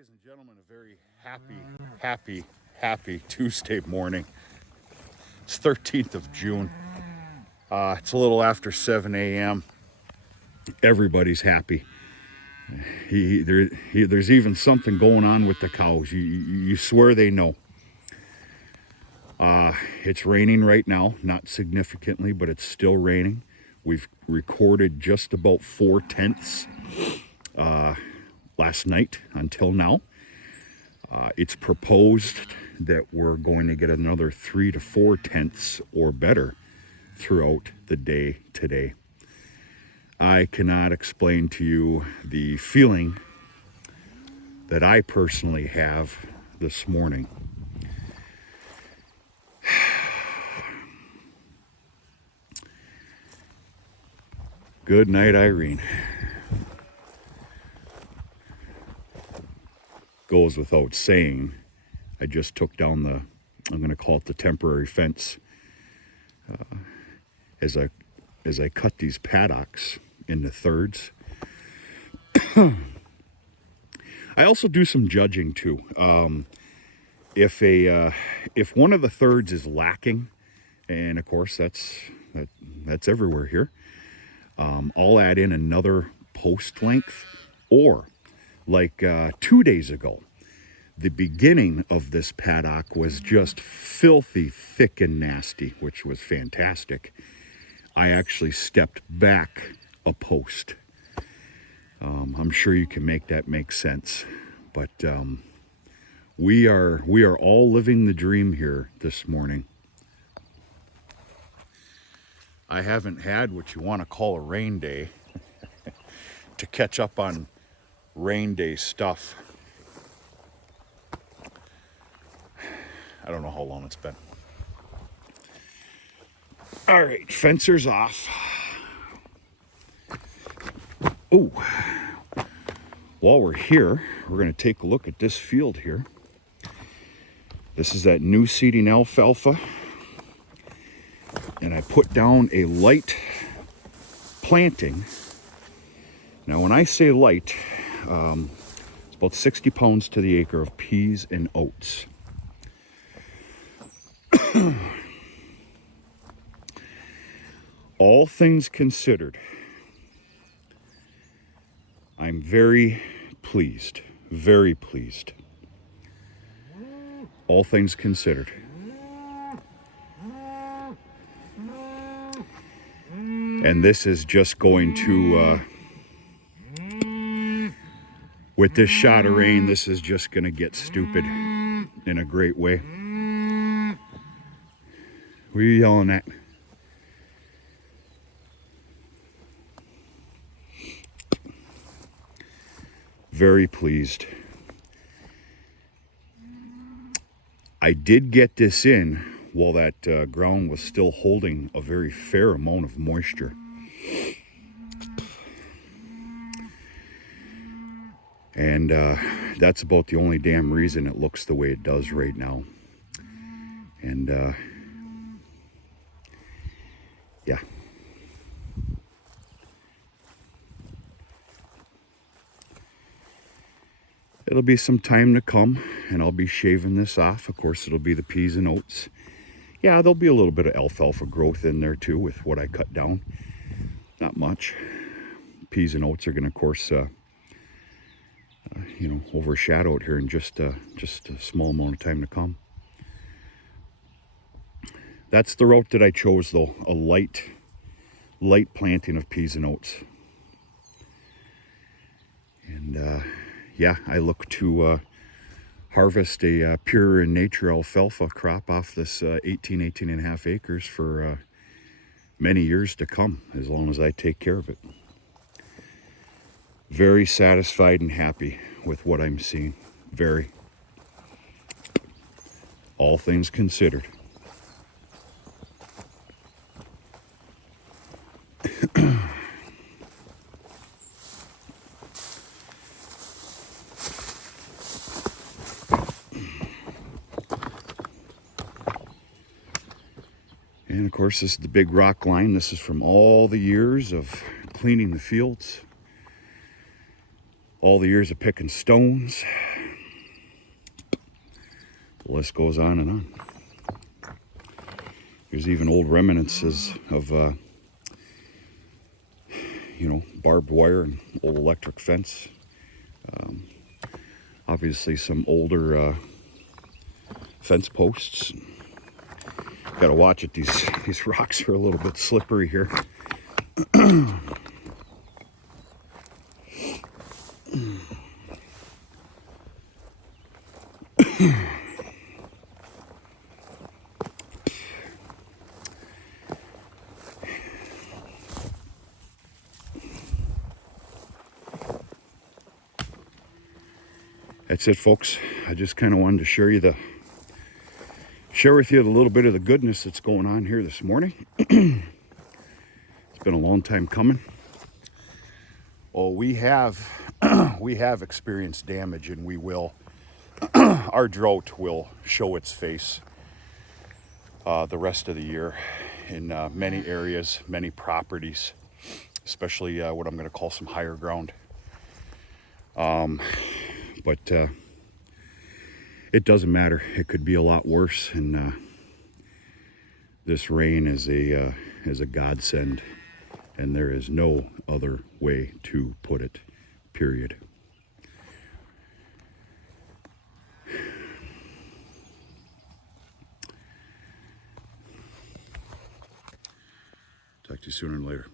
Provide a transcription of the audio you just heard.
Ladies and gentlemen, a very happy Tuesday morning. It's 13th of June. It's a little after 7 a.m. Everybody's happy. There's even something going on with the cows. You swear they know. It's raining right now, not significantly, but it's still raining. We've recorded just about 4/10 last night until now. It's proposed that we're going to get another 3 to 4/10 or better throughout the day today. I cannot explain to you the feeling that I personally have this morning. Good night, Irene. Goes without saying, I just took down I'm going to call it the temporary fence. As I cut these paddocks into thirds. I also do some judging too. If one of the thirds is lacking, and of course that's everywhere here, I'll add in another post length, or like 2 days ago, the beginning of this paddock was just filthy thick and nasty, which was fantastic. I actually stepped back a post. I'm sure you can make that make sense, but we are all living the dream here this morning. I haven't had what you want to call a rain day to catch up on rain day stuff. I don't know how long it's been. All right, fencer's off. Oh, while we're here, we're going to take a look at this field here. This is that new seeding alfalfa. And I put down a light planting. Now, when I say light, it's about 60 pounds to the acre of peas and oats. All things considered, I'm very pleased. All things considered. And this is just going to, with this shot of rain, this is just going to get stupid in a great way. What are you yelling at? Very pleased. I did get this in while that ground was still holding a very fair amount of moisture. And that's about the only damn reason it looks the way it does right now. And yeah. It'll be some time to come, and I'll be shaving this off. Of course, it'll be the peas and oats. Yeah, there'll be a little bit of alfalfa growth in there too with what I cut down. Not much. Peas and oats are going to, of course, overshadow it here in just a small amount of time to come. That's the route that I chose, though, a light planting of peas and oats. And yeah, I look to harvest a pure in nature alfalfa crop off this 18 and a half acres for many years to come, as long as I take care of it. Very satisfied and happy with what I'm seeing. Very. All things considered. And of course, this is the big rock line. This is from all the years of cleaning the fields, all the years of picking stones, The list goes on and on. There's even old reminiscences of, barbed wire and old electric fence. Obviously some older fence posts. Got to watch it. These rocks are a little bit slippery here. That's it, folks. I just kind of wanted to share with you a little bit of the goodness that's going on here this morning. It's been a long time coming. Well, we have experienced damage, and we will. Our drought will show its face the rest of the year in many areas, many properties, especially what I'm going to call some higher ground. But it doesn't matter. It could be a lot worse, and this rain is a godsend, and there is no other way to put it. Period. Talk to you sooner and later.